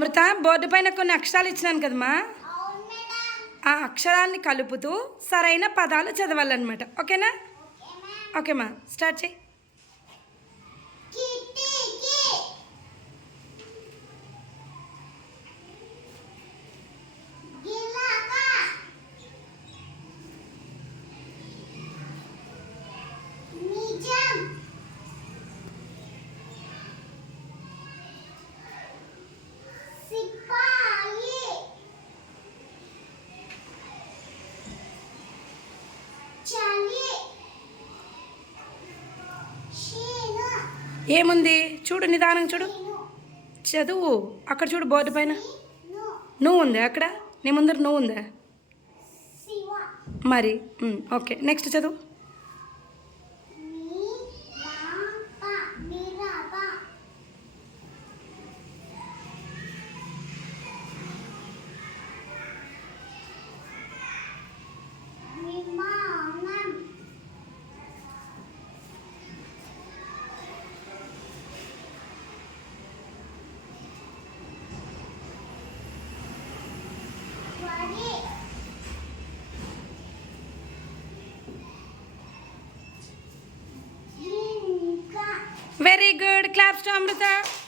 అమృత board పైన కొన్ని అక్షరాలు ఇచ్చినాను కదమ్మా, ఆ అక్షరాన్ని కలుపుతూ సరైన పదాలు చదవాలన్నమాట. ఓకేనా? ఓకేమ్మా, స్టార్ట్ చేయి. ఏముంది చూడు, నిదానం చూడు, చదువు. అక్కడ చూడు బోర్డు పైన నువ్వు ఉందా? అక్కడ నీ ముందర నువ్వు ఉందా? మరి ఓకే, నెక్స్ట్ చదువు. Very good. Claps to Amrita.